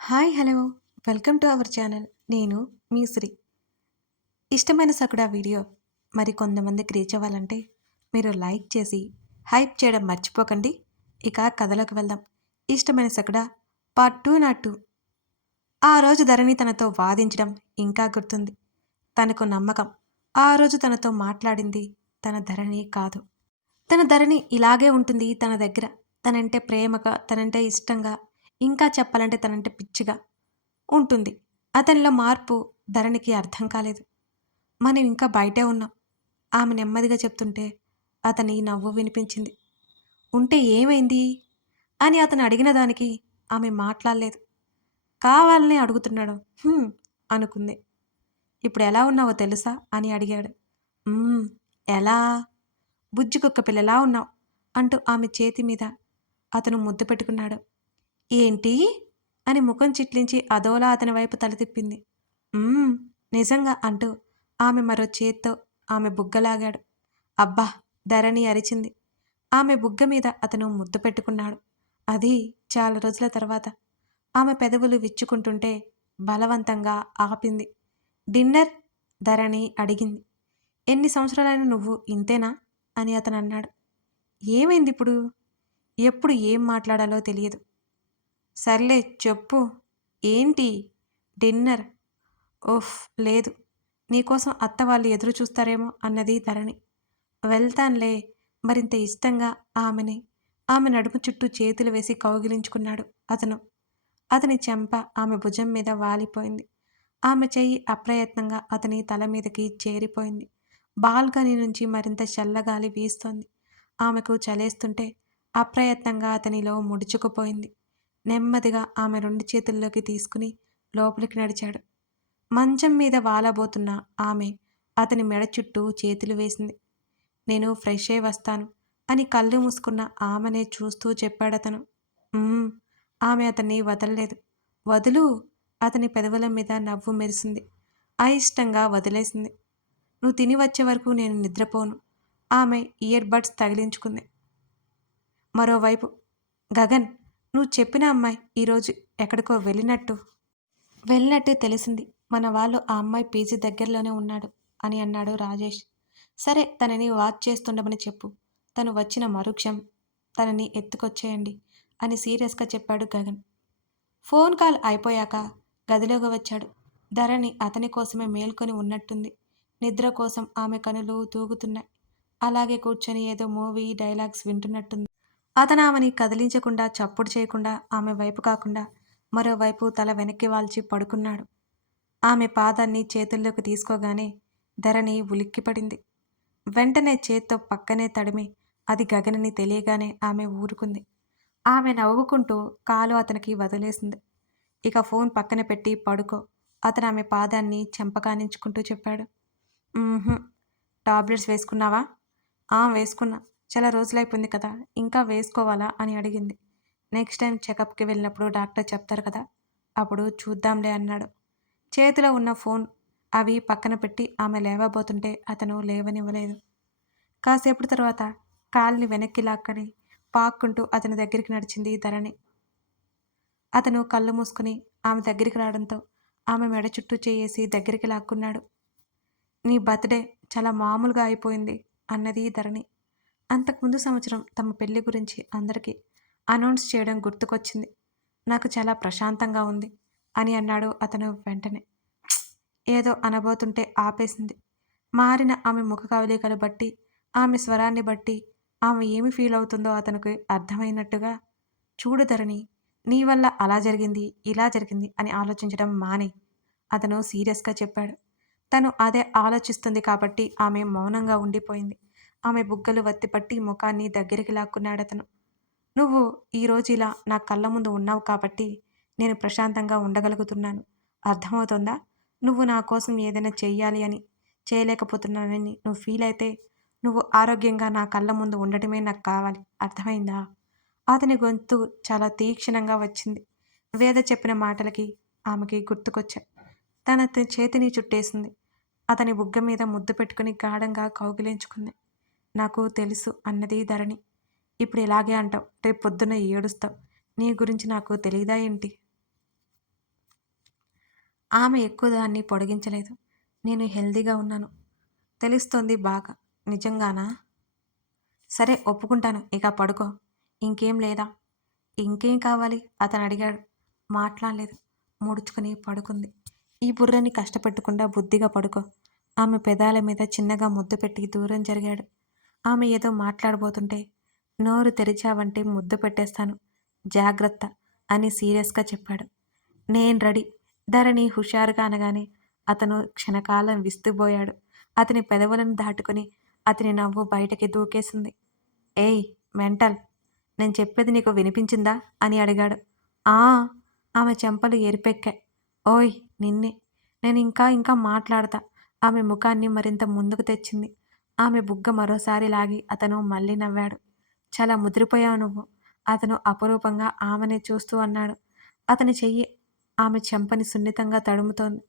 Hi hello welcome to our channel. నేను మీ శ్రీ. ఇష్టమైన సకుడా video మరి కొంతమందికి రీచ్ అవ్వాలంటే మీరు లైక్ చేసి హైప్ చేయడం మర్చిపోకండి. ఇక కథలోకి వెళ్దాం. ఇష్టమైన సకుడా పార్ట్ 2 నాటు. ఆ రోజు ధరణి తనతో వాదించడం ఇంకా గుర్తుంది. తనకు నమ్మకం. ఆ రోజు తనతో మాట్లాడింది తన ధరణి కాదు. తన ధరణి ఇలాగే ఉంటుంది తన దగ్గర. తనంటే ప్రేమగా, తనంటే ఇష్టంగా, ఇంకా చెప్పాలంటే తనంటే పిచ్చిగా ఉంటుంది. అతనిలో మార్పు ధరణికి అర్థం కాలేదు. మనం ఇంకా బయటే ఉన్నాం. ఆమె నెమ్మదిగా చెప్తుంటే అతని నవ్వు వినిపించింది. ఉంటే ఏమైంది అని అతను అడిగిన దానికి ఆమె మాట్లాడలేదు. కావాలని అడుగుతున్నాడు అనుకుంది. ఇప్పుడు ఎలా ఉన్నావో తెలుసా అని అడిగాడు. "మ్మ్, ఎలా? బుజ్జి కుక్క పిల్లలా ఉన్నావు" అంటూ ఆమె చేతి మీద అతను ముద్దు పెట్టుకున్నాడు. ఏంటి అని ముఖం చిట్లించి అదోలా అతని వైపు తల తిప్పింది. "మ్మ్, నిజంగా" అంటూ ఆమె మరో చేత్తో ఆమె బుగ్గలాగాడు. అబ్బా! ధరణి అరిచింది. ఆమె బుగ్గ మీద అతను ముద్దు పెట్టుకున్నాడు. అది చాలా రోజుల తర్వాత. ఆమె పెదవులు విచ్చుకుంటుంటే బలవంతంగా ఆపింది. డిన్నర్ ధరణి అడిగింది. ఎన్ని సంవత్సరాలైనా నువ్వు ఇంతేనా అని అతను అన్నాడు. ఏమైందిప్పుడు? ఎప్పుడు ఏం మాట్లాడాలో తెలియదు. సర్లే చెప్పు. ఏంటి? డిన్నర్. ఓఫ్ లేదు. నీకోసం అత్త వాళ్ళు ఎదురు చూస్తారేమో అన్నది ధరణి. వెళ్తాన్లే. మరింత ఇష్టంగా ఆమె నడుము చుట్టూ చేతులు వేసి కౌగిలించుకున్నాడు అతను. అతని చెంప ఆమె భుజం మీద వాలిపోయింది. ఆమె చెయ్యి అప్రయత్నంగా అతని తల మీదకి చేరిపోయింది. బాల్కనీ నుంచి మరింత చల్లగాలి వీస్తోంది. ఆమెకు చలేస్తుంటే అప్రయత్నంగా అతనిలో ముడుచుకుపోయింది. నెమ్మదిగా ఆమె 2 చేతుల్లోకి తీసుకుని లోపలికి నడిచాడు. మంచం మీద వాలబోతున్న ఆమె అతని మెడ చుట్టూ చేతులు వేసింది. నేను ఫ్రెష్ అయి వస్తాను అని కళ్ళు మూసుకున్న ఆమెనే చూస్తూ చెప్పాడతను. ఆమె అతన్ని వదల్లేదు. వదులు. అతని పెదవుల మీద నవ్వు మెరిసింది. అయిష్టంగా వదిలేసింది. నువ్వు తిని వచ్చే వరకు నేను నిద్రపోను. ఆమె ఇయర్ బడ్స్ తగిలించుకుంది. మరోవైపు గగన్, నువ్వు చెప్పిన అమ్మాయి ఈరోజు ఎక్కడికో వెళ్ళినట్టు తెలిసింది. మన వాళ్ళు ఆ అమ్మాయి పీజీ దగ్గరలోనే ఉన్నాడు అని అన్నాడు రాజేష్. సరే, తనని వాచ్ చేస్తుండమని చెప్పు. తను వచ్చిన మరుక్షణం తనని ఎత్తుకొచ్చేయండి అని సీరియస్గా చెప్పాడు గగన్. ఫోన్ కాల్ అయిపోయాక గదిలోకి వచ్చాడు. ధరణి అతని కోసమే మేల్కొని ఉన్నట్టుంది. నిద్ర కోసం ఆమె కనులు తూగుతున్నాయి. అలాగే కూర్చొని ఏదో మూవీ డైలాగ్స్ వింటున్నట్టుంది. అతను ఆమెని కదిలించకుండా, చప్పుడు చేయకుండా, ఆమె వైపు కాకుండా మరోవైపు తల వెనక్కి వాల్చి పడుకున్నాడు. ఆమె పాదాన్ని చేతుల్లోకి తీసుకోగానే ధరణి ఉలిక్కిపడింది. వెంటనే చేత్తో పక్కనే తడిమి అది గగనని తెలియగానే ఆమె ఊరుకుంది. ఆమె నవ్వుకుంటూ కాలు అతనికి వదిలేసింది. ఇక ఫోన్ పక్కన పెట్టి పడుకో. అతను ఆమె పాదాన్ని చెంపకానించుకుంటూ చెప్పాడు. టాబ్లెట్స్ వేసుకున్నావా? వేసుకున్నా. చాలా రోజులైపోయింది కదా, ఇంకా వేసుకోవాలా అని అడిగింది. నెక్స్ట్ టైం చెకప్కి వెళ్ళినప్పుడు డాక్టర్ చెప్తారు కదా, అప్పుడు చూద్దాంలే అన్నాడు. చేతిలో ఉన్న ఫోన్ అవి పక్కన పెట్టి ఆమె లేవబోతుంటే అతను లేవనివ్వలేదు. కాసేపటి తర్వాత కాల్ని వెనక్కి లాక్కని పాక్కుంటూ అతని దగ్గరికి నడిచింది ధరణి. అతను కళ్ళు మూసుకుని ఆమె దగ్గరికి రావడంతో ఆమె మెడ చుట్టూ చేయేసి దగ్గరికి లాక్కున్నాడు. నీ బర్త్డే చాలా మామూలుగా అయిపోయింది అన్నది ధరణి. అంతకుముందు సంవత్సరం తమ పెళ్లి గురించి అందరికీ అనౌన్స్ చేయడం గుర్తుకొచ్చింది. నాకు చాలా ప్రశాంతంగా ఉంది అని అన్నాడు అతను వెంటనే. ఏదో అనబోతుంటే ఆపేసింది. మారిన ఆమె ముఖ కవలికలు బట్టి, ఆమె స్వరాన్ని బట్టి ఆమె ఏమి ఫీల్ అవుతుందో అతనికి అర్థమైనట్టుగా, చూడు ధరణి, నీ వల్ల అలా జరిగింది, ఇలా జరిగింది అని ఆలోచించడం మానే అతను సీరియస్గా చెప్పాడు. తను అదే ఆలోచిస్తుంది కాబట్టి ఆమె మౌనంగా ఉండిపోయింది. ఆమె బుగ్గలు వత్తిపట్టి ముఖాన్ని దగ్గరికి లాక్కున్నాడతను. నువ్వు ఈరోజు ఇలా నా కళ్ళ ముందు ఉన్నావు కాబట్టి నేను ప్రశాంతంగా ఉండగలుగుతున్నాను. అర్థమవుతుందా? నువ్వు నా కోసం ఏదైనా చెయ్యాలి అని, చేయలేకపోతున్నానని నువ్వు ఫీల్ అయితే, నువ్వు ఆరోగ్యంగా నా కళ్ళ ముందు ఉండటమే నాకు కావాలి. అర్థమైందా? అతని గొంతు చాలా తీక్షణంగా వచ్చింది. వేద చెప్పిన మాటలకి ఆమెకి గుర్తుకొచ్చాయి. తన చేతిని చుట్టేసింది. అతని బుగ్గ మీద ముద్దు పెట్టుకుని గాఢంగా కౌగిలించుకుంది. నాకు తెలుసు అన్నది ధరణి. ఇప్పుడు ఇలాగే అంటావు, రేపు పొద్దున్న ఏడుస్తావు. నీ గురించి నాకు తెలీదా ఏంటి? ఆమె ఎక్కువ దాన్ని పొడిగించలేదు. నేను హెల్తీగా ఉన్నాను. తెలుస్తోంది బాగా. నిజంగానా? సరే ఒప్పుకుంటాను. ఇక పడుకో. ఇంకేం లేదా? ఇంకేం కావాలి? అతనడిగాడు. మాట్లాడలేదు. ముడుచుకుని పడుకుంది. ఈ బుర్రని కష్టపెట్టకుండా బుద్ధిగా పడుకో. ఆమె పెదాల మీద చిన్నగా ముద్దు పెట్టి దూరం జరిగాడు. ఆమె ఏదో మాట్లాడబోతుంటే, నోరు తెరిచావంటే ముద్దు పెట్టేస్తాను. జాగ్రత్త అని సీరియస్‌గా చెప్పాడు. నేను రెడీ. ధరణి హుషారుగా అనగానే అతను క్షణకాలం విస్తుబోయాడు. అతని పెదవులను దాటుకుని అతని నవ్వు బయటకి దూకేసింది. ఏయ్! మెంటల్! నేను చెప్పేది నీకు వినిపించిందా? అని అడిగాడు. ఆ! ఆమె చెంపలు ఎరిపెక్కాయి. ఓయ్! నిన్నే. నేనింకా ఇంకా మాట్లాడతా. ఆమె ముఖాన్ని మరింత ముందుకు తెచ్చింది. ఆమె బుగ్గ మరోసారి లాగి అతను మళ్ళీ నవ్వాడు. చాలా ముదిరిపోయావు నువ్వు. అతను అపురూపంగా ఆమెనే చూస్తూ అన్నాడు. అతని చెయ్యి ఆమె చెంపని సున్నితంగా తడుముతోంది.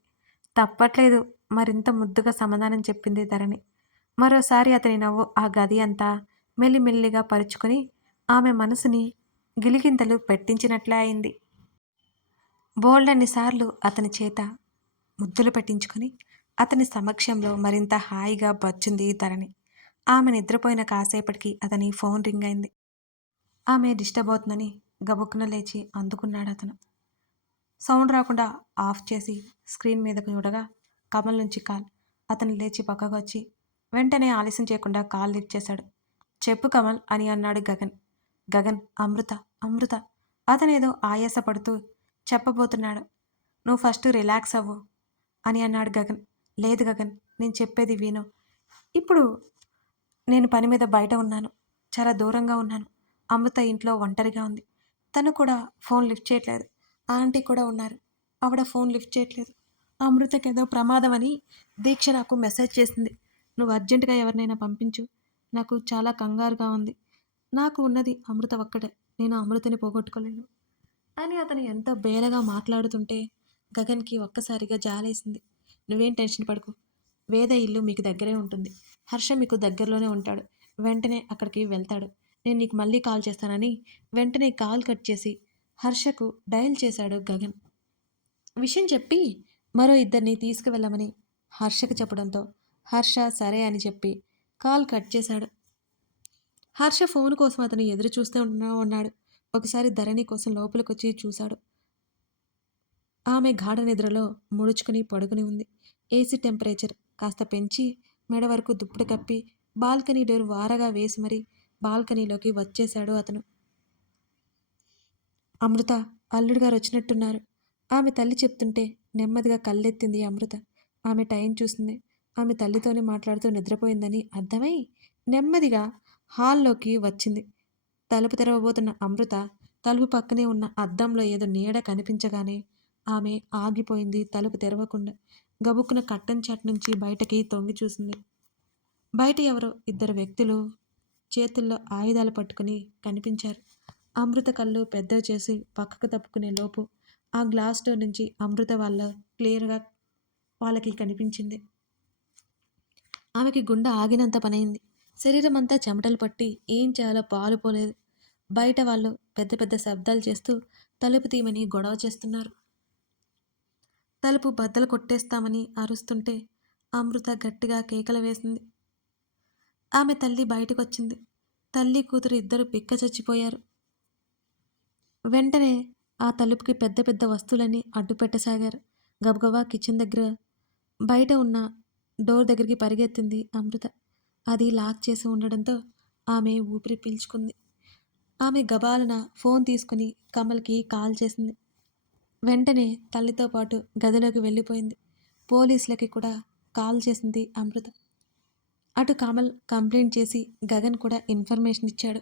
తప్పట్లేదు మరింత ముద్దుగా సమాధానం చెప్పింది ధరణి. మరోసారి అతని నవ్వు ఆ గది అంతా మెల్లిమెల్లిగా పరుచుకుని ఆమె మనసుని గిలిగింతలు పెట్టించినట్లే అయింది. బోల్డన్నిసార్లు అతని చేత ముద్దులు పెట్టించుకొని అతని సమక్షంలో మరింత హాయిగా బజ్జుంది ధరణి. ఆమె నిద్రపోయిన కాసేపటికి అతని ఫోన్ రింగ్ అయింది. ఆమె డిస్టర్బ్ అవుతుందని గబుక్కున లేచి అందుకున్నాడు అతను. సౌండ్ రాకుండా ఆఫ్ చేసి స్క్రీన్ మీదకు చూడగా కమల్ నుంచి కాల్. అతను లేచి పక్కకు వచ్చి వెంటనే ఆలస్యం చేయకుండా కాల్ లిఫ్ట్ చేశాడు. చెప్పు కమల్ అని అన్నాడు గగన్. గగన్ అమృత అమృత అతనేదో ఆయాసపడుతూ చెప్పబోతున్నాడు. నువ్వు ఫస్ట్ రిలాక్స్ అవ్వు అని అన్నాడు గగన్. లేదు గగన్, నేను చెప్పేది విను. ఇప్పుడు నేను పని మీద బయట ఉన్నాను. చాలా దూరంగా ఉన్నాను. అమృత ఇంట్లో ఒంటరిగా ఉంది. తను కూడా ఫోన్ లిఫ్ట్ చేయట్లేదు. ఆంటీ కూడా ఉన్నారు. ఆవిడ ఫోన్ లిఫ్ట్ చేయట్లేదు. అమృతకేదో ప్రమాదం అని దీక్ష నాకు మెసేజ్ చేసింది. నువ్వు అర్జెంటుగా ఎవరినైనా పంపించు. నాకు చాలా కంగారుగా ఉంది. నాకు ఉన్నది అమృత ఒక్కటే. నేను అమృతని పోగొట్టుకోలేను అని అతను ఎంతో బేలగా మాట్లాడుతుంటే గగన్కి ఒక్కసారిగా జాలేసింది. నువ్వేం టెన్షన్ పడకు. వేద ఇల్లు మీకు దగ్గరే ఉంటుంది. హర్ష మీకు దగ్గరలోనే ఉంటాడు. వెంటనే అక్కడికి వెళ్తాడు. నేను నీకు మళ్ళీ కాల్ చేస్తానని వెంటనే కాల్ కట్ చేసి హర్షకు డయల్ చేశాడు గగన్. విషయం చెప్పి మరో ఇద్దరిని తీసుకువెళ్ళమని హర్షకు చెప్పడంతో హర్ష సరే అని చెప్పి కాల్ కట్ చేశాడు. హర్ష ఫోన్ కోసం అతను ఎదురు చూస్తూ ఉన్నాడు. ఒకసారి ధరణి కోసం లోపలికొచ్చి చూశాడు. ఆమె గాఢ నిద్రలో ముడుచుకుని పడుకుని ఉంది. ఏసీ టెంపరేచర్ కాస్త పెంచి మెడ వరకు దుప్పటి కప్పి బాల్కనీ డోర్ వారగా వేసి మరీ బాల్కనీలోకి వచ్చేశాడు అతను. అమృత, అల్లుడు గారు వచ్చినట్టున్నారు. ఆమె తల్లి చెప్తుంటే నెమ్మదిగా కళ్ళెత్తింది అమృత. ఆమె టైం చూసింది. ఆమె తల్లితోనే మాట్లాడుతూ నిద్రపోయిందని అర్థమై నెమ్మదిగా హాల్లోకి వచ్చింది. తలుపు తెరవబోతున్న అమృత తలుపు పక్కనే ఉన్న అద్దంలో ఏదో నీడ కనిపించగానే ఆమె ఆగిపోయింది తలుపు తెరవకుండా. గబుక్కున కట్టన్ చాట్ నుంచి బయటకి తొంగి చూసింది. బయట ఎవరో ఇద్దరు వ్యక్తులు చేతుల్లో ఆయుధాలు పట్టుకుని కనిపించారు. అమృత కళ్ళు పెద్దవి చేసి పక్కకు తప్పుకునే లోపు ఆ గ్లాస్ డోర్ నుంచి అమృత వాళ్ళ క్లియర్గా వాళ్ళకి కనిపించింది. ఆమెకి గుండె ఆగినంత పనైంది. శరీరం అంతా చెమటలు పట్టి ఏం చేయాలో పాలుపోలేదు. బయట వాళ్ళు పెద్ద పెద్ద శబ్దాలు చేస్తూ తలుపు తీయమని గొడవ చేస్తున్నారు. తలుపు బద్దలు కొట్టేస్తామని అరుస్తుంటే అమృత గట్టిగా కేకలు వేసింది. ఆమె తల్లి బయటకొచ్చింది. తల్లి కూతురు ఇద్దరు పిక్క చచ్చిపోయారు. వెంటనే ఆ తలుపుకి పెద్ద పెద్ద వస్తువులన్నీ అడ్డు పెట్టసాగారు. గబగబా కిచెన్ దగ్గర బయట ఉన్న డోర్ దగ్గరికి పరిగెత్తింది అమృత. అది లాక్ చేసి ఉండడంతో ఆమె ఊపిరి పీల్చుకుంది. ఆమె గబాలన ఫోన్ తీసుకుని కమల్కి కాల్ చేసింది. వెంటనే తల్లితో పాటు గదిలోకి వెళ్ళిపోయింది. పోలీసులకి కూడా కాల్ చేసింది అమృత. అటు కమల్ కంప్లైంట్ చేసి గగన్ కూడా ఇన్ఫర్మేషన్ ఇచ్చాడు.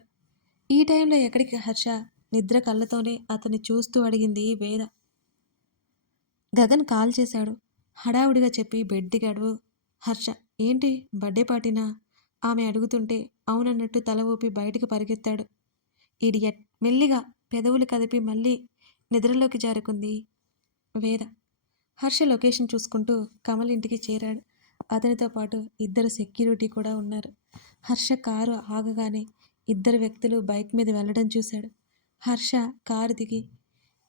ఈ టైంలో ఎక్కడికి హర్ష నిద్ర కళ్ళతోనే అతన్ని చూస్తూ అడిగింది వేద. గగన్ కాల్ చేశాడు. హడావుడిగా చెప్పి బెడ్ దిగాడు హర్ష. ఏంటి బర్త్డే పార్టీనా? ఆమె అడుగుతుంటే అవునన్నట్టు తల ఊపి బయటికి పరిగెత్తాడు. ఇడియట్. మెల్లిగా పెదవులు కదిపి మళ్ళీ నిద్రలోకి జారుకుంది వేద. హర్ష లొకేషన్ చూసుకుంటూ కమల్ ఇంటికి చేరాడు. అతనితో పాటు ఇద్దరు సెక్యూరిటీ కూడా ఉన్నారు. హర్ష కారు ఆగగానే ఇద్దరు వ్యక్తులు బైక్ మీద వెళ్ళడం చూశాడు. హర్ష కారు దిగి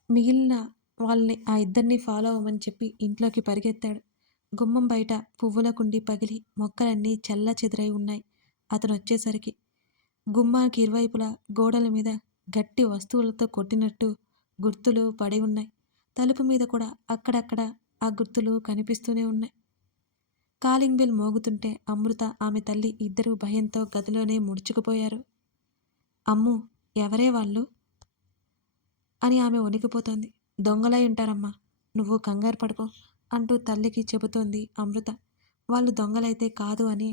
మిగిలిన వాళ్ళని ఆ ఇద్దరిని ఫాలో అవ్వమని చెప్పి ఇంట్లోకి పరిగెత్తాడు. గుమ్మం బయట పువ్వుల కుండీ పగిలి మొక్కలన్నీ చెల్లాచెదురై ఉన్నాయి. అతనొచ్చేసరికి గుమ్మానికి ఇరువైపులా గోడల మీద గట్టి వస్తువులతో కొట్టినట్టు గుర్తులు పడి ఉన్నాయి. తలుపు మీద కూడా అక్కడక్కడ ఆ గుర్తులు కనిపిస్తూనే ఉన్నాయి. కాలింగ్ బెల్ మోగుతుంటే అమృత, ఆమె తల్లి ఇద్దరూ భయంతో గదిలోనే ముడుచుకుపోయారు. అమ్మూ! ఎవరే వాళ్ళు? అని ఆమె వణికిపోతోంది. దొంగలై ఉంటారమ్మా, నువ్వు కంగారు పడకు అంటూ తల్లికి చెబుతోంది అమృత. వాళ్ళు దొంగలైతే కాదు అనే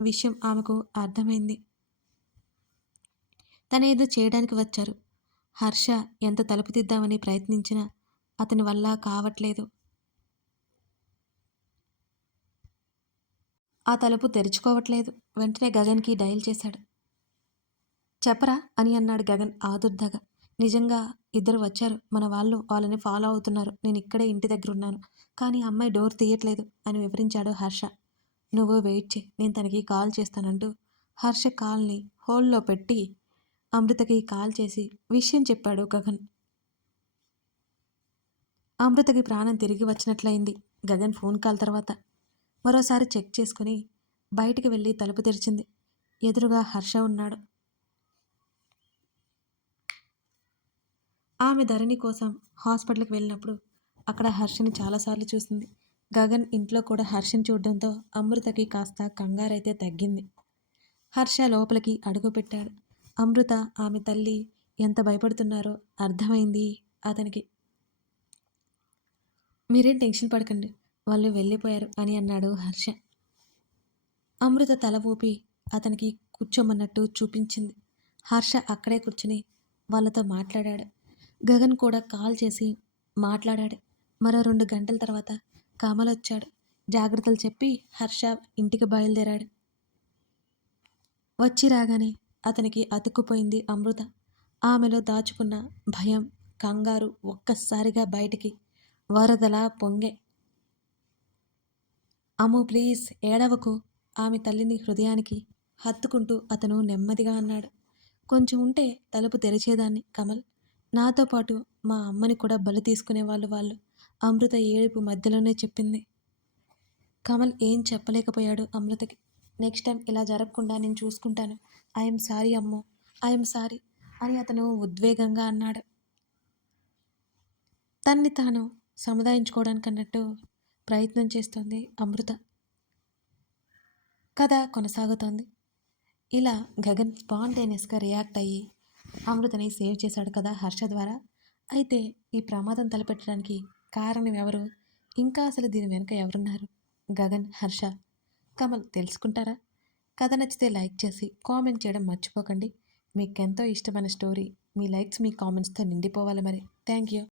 విషయం ఆమెకు అర్థమైంది. తనేదో చేయడానికి వచ్చారు. హర్ష ఎంత తలుపు తీద్దామని ప్రయత్నించినా అతని వల్ల కావట్లేదు. ఆ తలుపు తెరుచుకోవట్లేదు. వెంటనే గగన్కి డయల్ చేశాడు. చెప్పరా అని అన్నాడు గగన్ ఆదుర్దాగా. నిజంగా ఇద్దరు వచ్చారు. మన వాళ్ళు వాళ్ళని ఫాలో అవుతున్నారు. నేను ఇక్కడే ఇంటి దగ్గర ఉన్నాను. కానీ అమ్మాయి డోర్ తీయట్లేదు అని వివరించాడు హర్ష. నువ్వు వెయిట్ చేయి, నేను తనకి కాల్ చేస్తానంటూ హర్ష కాల్ని హోల్డ్లో పెట్టి అమృతకి కాల్ చేసి విషయం చెప్పాడు గగన్. అమృతకి ప్రాణం తిరిగి వచ్చినట్లయింది గగన్ ఫోన్ కాల్ తర్వాత. మరోసారి చెక్ చేసుకుని బయటికి వెళ్ళి తలుపు తెరిచింది. ఎదురుగా హర్ష ఉన్నాడు. ఆమె ధరణి కోసం హాస్పిటల్కి వెళ్ళినప్పుడు అక్కడ హర్షని చాలాసార్లు చూసింది. గగన్ ఇంట్లో కూడా హర్షని చూడడంతో అమృతకి కాస్త కంగారైతే తగ్గింది. హర్ష లోపలికి అడుగుపెట్టాడు. అమృత, ఆమె తల్లి ఎంత భయపడుతున్నారో అర్థమైంది అతనికి. మీరేం టెన్షన్ పడకండి, వాళ్ళు వెళ్ళిపోయారు అని అన్నాడు హర్ష. అమృత తల ఊపి అతనికి కూర్చోమన్నట్టు చూపించింది. హర్ష అక్కడే కూర్చుని వాళ్ళతో మాట్లాడాడు. గగన్ కూడా కాల్ చేసి మాట్లాడాడు. మరో 2 గంటల తర్వాత కమల్ వచ్చాడు. జాగ్రత్తలు చెప్పి హర్ష ఇంటికి బయలుదేరాడు. వచ్చి రాగానే అతనికి అతుక్కుపోయింది అమృత. ఆమెలో దాచుకున్న భయం, కంగారు ఒక్కసారిగా బయటికి వరదలా పొంగే. అమ్ము ప్లీజ్ ఏడవకు, ఆమె తల్లిని హృదయానికి హత్తుకుంటూ అతను నెమ్మదిగా అన్నాడు. కొంచెం ఉంటే తలుపు తెరిచేదాన్ని కమల్. నాతో పాటు మా అమ్మని కూడా బలి తీసుకునేవాళ్ళు వాళ్ళు, అమృత ఏడుపు మధ్యలోనే చెప్పింది. కమల్ ఏం చెప్పలేకపోయాడు అమృతకి. నెక్స్ట్ టైం ఇలా జరగకుండా నేను చూసుకుంటాను. ఐఎమ్ సారీ అమ్మో, ఐఎమ్ సారీ అని అతను ఉద్వేగంగా అన్నాడు. తన్ని తాను సముదాయించుకోవడానికి అన్నట్టు ప్రయత్నం చేస్తోంది అమృత. కథ కొనసాగుతోంది. ఇలా గగన్ స్పాంటేనియస్గా రియాక్ట్ అయ్యి అమృతని సేవ్ చేశాడు కదా హర్ష ద్వారా. అయితే ఈ ప్రమాదం తలపెట్టడానికి కారణం ఎవరు, ఇంకా అసలు దీని వెనుక ఎవరున్నారు? గగన్, హర్ష, కమల్ తెలుసుకుంటారా? కథ నచ్చితే లైక్ చేసి కామెంట్ చేయడం మర్చిపోకండి. మీకెంతో ఇష్టమైన స్టోరీ మీ లైక్స్ మీ కామెంట్స్తో నిండిపోవాలి మరి. Thank you.